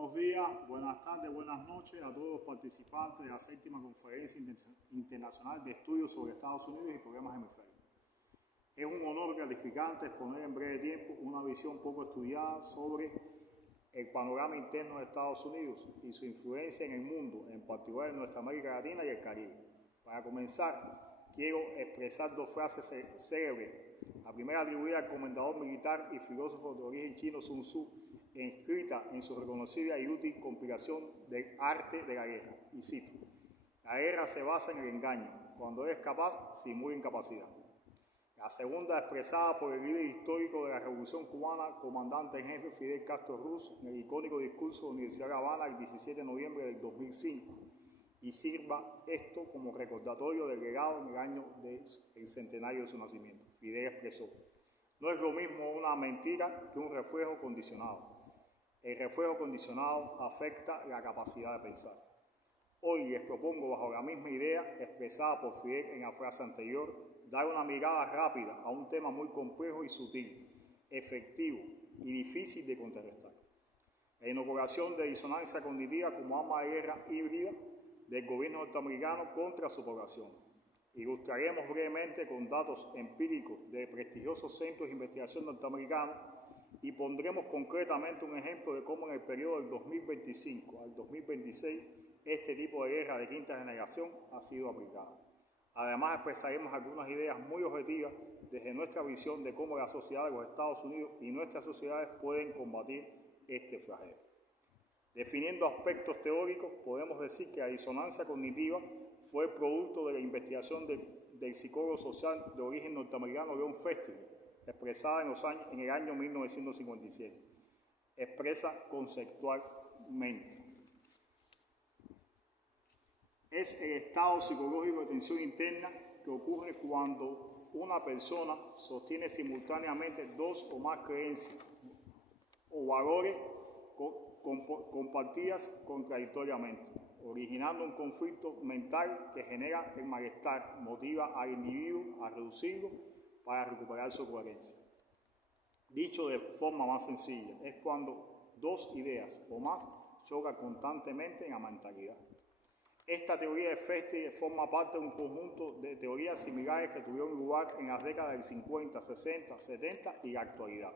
Buenos días, buenas tardes, buenas noches a todos los participantes de la séptima Conferencia Internacional de Estudios sobre Estados Unidos y Problemas Hemisféricos. Es un honor gratificante exponer en breve tiempo una visión poco estudiada sobre el panorama interno de Estados Unidos y su influencia en el mundo, en particular en nuestra América Latina y el Caribe. Para comenzar, quiero expresar dos frases célebres. La primera atribuida al comendador militar y filósofo de origen chino Sun Tzu, inscrita en su reconocida y útil compilación del arte de la guerra, y cito: la guerra se basa en el engaño, cuando eres capaz, simula incapacidad. La segunda, expresada por el líder histórico de la Revolución Cubana, comandante en jefe Fidel Castro Ruz, en el icónico discurso de la Universidad de La Habana el 17 de noviembre del 2005, y sirva esto como recordatorio del legado en el año del centenario de su nacimiento. Fidel expresó: no es lo mismo una mentira que un reflejo condicionado. El reflejo condicionado afecta la capacidad de pensar. Hoy les propongo, bajo la misma idea expresada por Fidel en la frase anterior, dar una mirada rápida a un tema muy complejo y sutil, efectivo y difícil de contrarrestar: la inauguración de disonancia cognitiva como arma de guerra híbrida del gobierno norteamericano contra su población. Ilustraremos brevemente con datos empíricos de prestigiosos centros de investigación norteamericanos y pondremos concretamente un ejemplo de cómo en el periodo del 2025 al 2026 este tipo de guerra de quinta generación ha sido aplicado. Además, expresaremos algunas ideas muy objetivas desde nuestra visión de cómo la sociedad de los Estados Unidos y nuestras sociedades pueden combatir este flagelo. Definiendo aspectos teóricos, podemos decir que la disonancia cognitiva fue el producto de la investigación del psicólogo social de origen norteamericano Leon Festinger, expresada en el año 1957. Expresa conceptualmente: es el estado psicológico de tensión interna que ocurre cuando una persona sostiene simultáneamente dos o más creencias o valores compartidas contradictoriamente, originando un conflicto mental que genera el malestar, motiva al individuo a reducirlo para recuperar su coherencia. Dicho de forma más sencilla, es cuando dos ideas o más chocan constantemente en la mentalidad. Esta teoría de Festinger forma parte de un conjunto de teorías similares que tuvieron lugar en las décadas del 50, 60, 70 y la actualidad.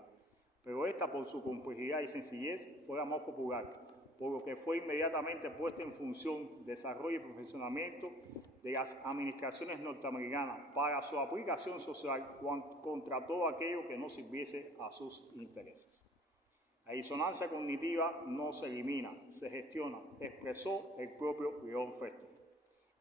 Pero esta, por su complejidad y sencillez, fue la más popular, por lo que fue inmediatamente puesta en función, desarrollo y perfeccionamiento de las administraciones norteamericanas para su aplicación social contra todo aquello que no sirviese a sus intereses. La disonancia cognitiva no se elimina, se gestiona, expresó el propio Leon Festinger.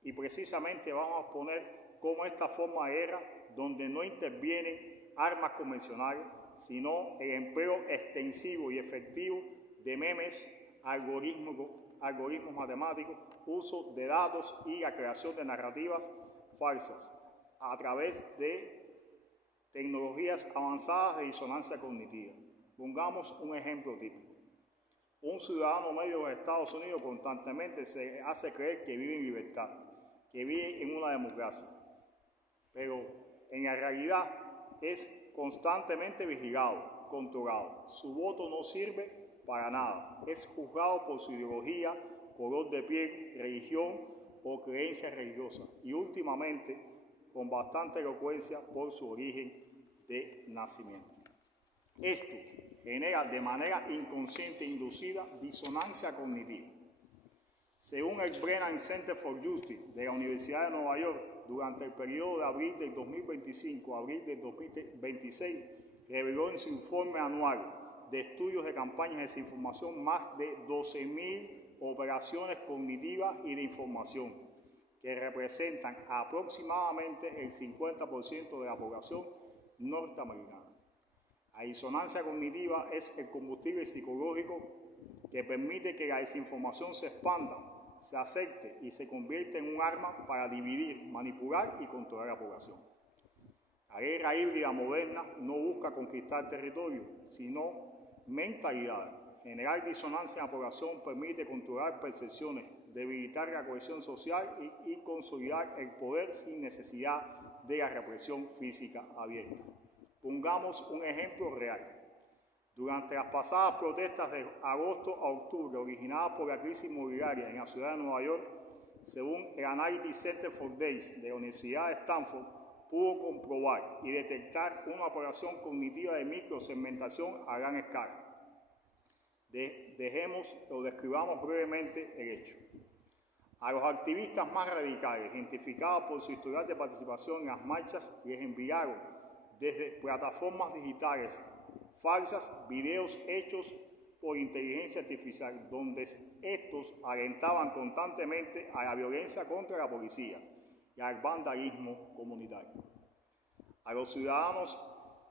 Y precisamente vamos a exponer cómo esta forma de guerra, donde no intervienen armas convencionales, sino el empleo extensivo y efectivo de memes, algoritmos matemáticos, uso de datos y la creación de narrativas falsas a través de tecnologías avanzadas de disonancia cognitiva. Pongamos un ejemplo típico. Un ciudadano medio de los Estados Unidos constantemente se hace creer que vive en libertad, que vive en una democracia, pero en la realidad es constantemente vigilado, controlado. Su voto no sirve para nada. Es juzgado por su ideología, color de piel, religión o creencia religiosa, y últimamente, con bastante elocuencia, por su origen de nacimiento. Esto genera de manera inconsciente e inducida disonancia cognitiva. Según el Brennan Center for Justice de la Universidad de Nueva York, durante el periodo de abril del 2025 a abril del 2026, reveló en su informe anual de estudios de campañas de desinformación más de 12.000 operaciones cognitivas y de información, que representan aproximadamente el 50% de la población norteamericana. La disonancia cognitiva es el combustible psicológico que permite que la desinformación se expanda, se acepte y se convierta en un arma para dividir, manipular y controlar a la población. La guerra híbrida moderna no busca conquistar territorio, sino mentalidades. Generar disonancia en la población permite controlar percepciones, debilitar la cohesión social y consolidar el poder sin necesidad de la represión física abierta. Pongamos un ejemplo real. Durante las pasadas protestas de agosto a octubre originadas por la crisis inmobiliaria en la ciudad de Nueva York, según el Analytic Center for Days de la Universidad de Stanford, pudo comprobar y detectar una operación cognitiva de microsegmentación a gran escala. Dejemos o describamos brevemente el hecho. A los activistas más radicales, identificados por su historial de participación en las marchas, les enviaron desde plataformas digitales falsas videos hechos por inteligencia artificial, donde estos alentaban constantemente a la violencia contra la policía y al vandalismo comunitario. A los ciudadanos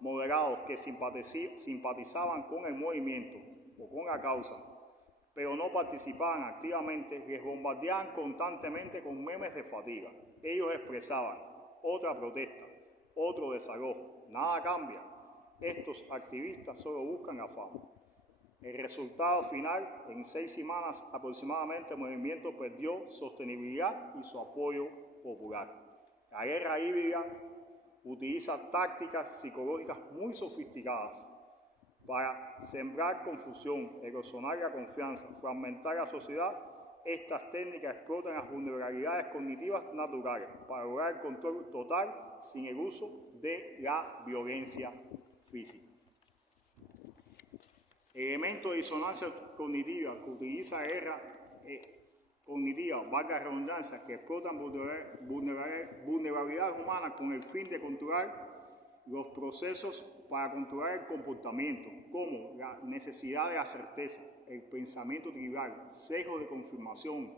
moderados que simpatizaban con el movimiento o con la causa, pero no participaban activamente, les bombardeaban constantemente con memes de fatiga. Ellos expresaban: otra protesta, otro desalojo, nada cambia. Estos activistas solo buscan la fama. El resultado final, en 6 semanas aproximadamente, el movimiento perdió sostenibilidad y su apoyo popular. La guerra híbrida utiliza tácticas psicológicas muy sofisticadas para sembrar confusión, erosionar la confianza, fragmentar la sociedad. Estas técnicas explotan las vulnerabilidades cognitivas naturales para lograr el control total sin el uso de la violencia física. Elementos de disonancia cognitiva que utiliza la guerra cognitiva, valga la redundancia, que explotan vulnerabilidades humanas con el fin de controlar los procesos para controlar el comportamiento, como la necesidad de la certeza, el pensamiento tribal, sesgo de confirmación,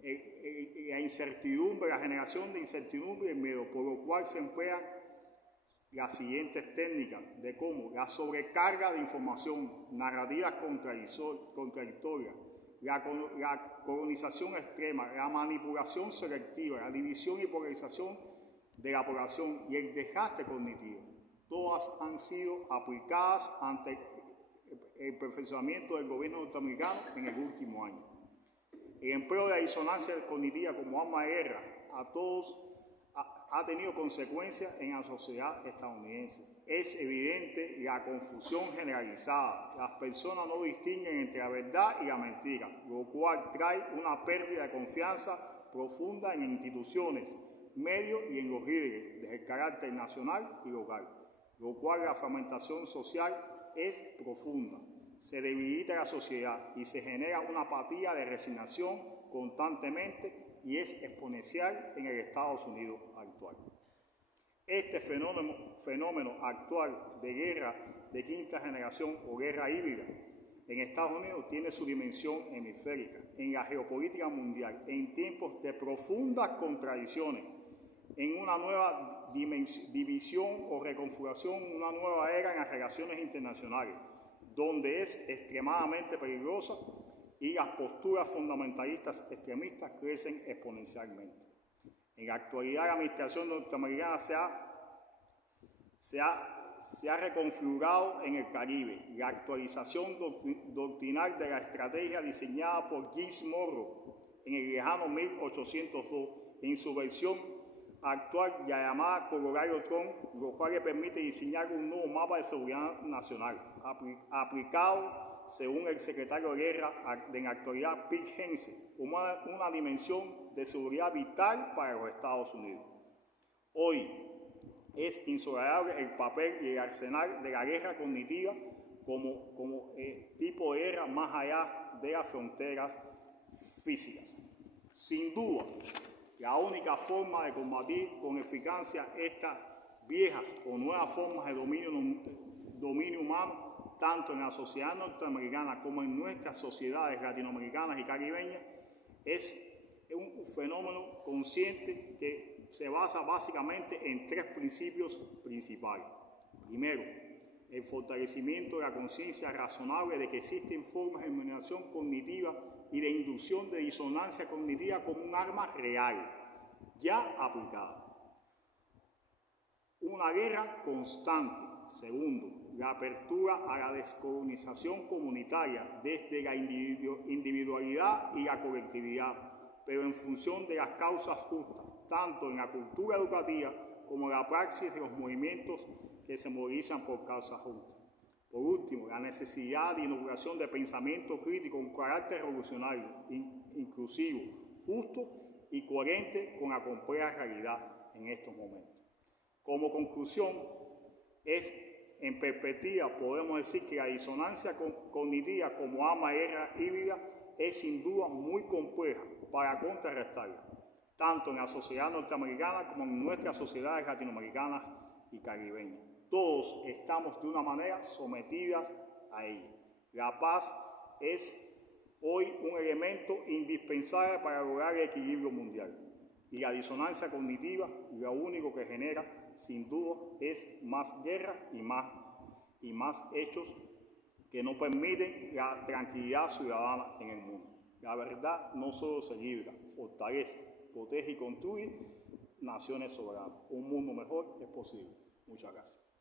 la incertidumbre, la generación de incertidumbre y el miedo, por lo cual se emplean las siguientes técnicas de cómo la sobrecarga de información, narrativas contradictorias, la colonización extrema, la manipulación selectiva, la división y polarización de la población y el desgaste cognitivo. Todas han sido aplicadas ante el perfeccionamiento del gobierno norteamericano en el último año. El empleo de la disonancia cognitiva como arma de guerra ha tenido consecuencias en la sociedad estadounidense. Es evidente la confusión generalizada. Las personas no distinguen entre la verdad y la mentira, lo cual trae una pérdida de confianza profunda en instituciones, medios y en los líderes de carácter nacional y local, lo cual la fragmentación social es profunda. Se debilita la sociedad y se genera una apatía de resignación constantemente y es exponencial en el Estados Unidos actual. Este fenómeno actual de guerra de quinta generación o guerra híbrida en Estados Unidos tiene su dimensión hemisférica en la geopolítica mundial, en tiempos de profundas contradicciones, en una nueva división o reconfiguración, una nueva era en las relaciones internacionales, donde es extremadamente peligrosa y las posturas fundamentalistas extremistas crecen exponencialmente. En la actualidad, la administración norteamericana se ha reconfigurado en el Caribe. La actualización doctrinal de la estrategia diseñada por James Monroe en el lejano 1802, en su versión actual llamada Colorado Trump, lo cual le permite diseñar un nuevo mapa de seguridad nacional, aplicado según el secretario de Guerra de la actualidad, Pete Hegseth, como una dimensión de seguridad vital para los Estados Unidos. Hoy es insoslayable el papel y el arsenal de la guerra cognitiva como tipo de guerra más allá de las fronteras físicas. Sin duda, la única forma de combatir con eficacia estas viejas o nuevas formas de dominio humano, tanto en la sociedad norteamericana como en nuestras sociedades latinoamericanas y caribeñas, es un fenómeno consciente que se basa básicamente en 3 principios principales. Primero, el fortalecimiento de la conciencia razonable de que existen formas de dominación cognitiva y de inducción de disonancia cognitiva como un arma real, ya aplicada. Una guerra constante. Segundo, la apertura a la descolonización comunitaria desde la individualidad y la colectividad, pero en función de las causas justas, tanto en la cultura educativa como en la praxis de los movimientos que se movilizan por causas justas. Por último, la necesidad de inauguración de pensamiento crítico con carácter revolucionario, inclusivo, justo y coherente con la compleja realidad en estos momentos. Como conclusión, en perspectiva podemos decir que la disonancia cognitiva como arma de guerra híbrida es sin duda muy compleja para contrarrestarla, tanto en la sociedad norteamericana como en nuestras sociedades latinoamericanas y caribeñas. Todos estamos de una manera sometidas a ella. La paz es hoy un elemento indispensable para lograr el equilibrio mundial. Y la disonancia cognitiva lo único que genera, sin duda, es más guerra y más hechos que no permiten la tranquilidad ciudadana en el mundo. La verdad no solo se libra, fortalece, protege y construye naciones soberanas. Un mundo mejor es posible. Muchas gracias.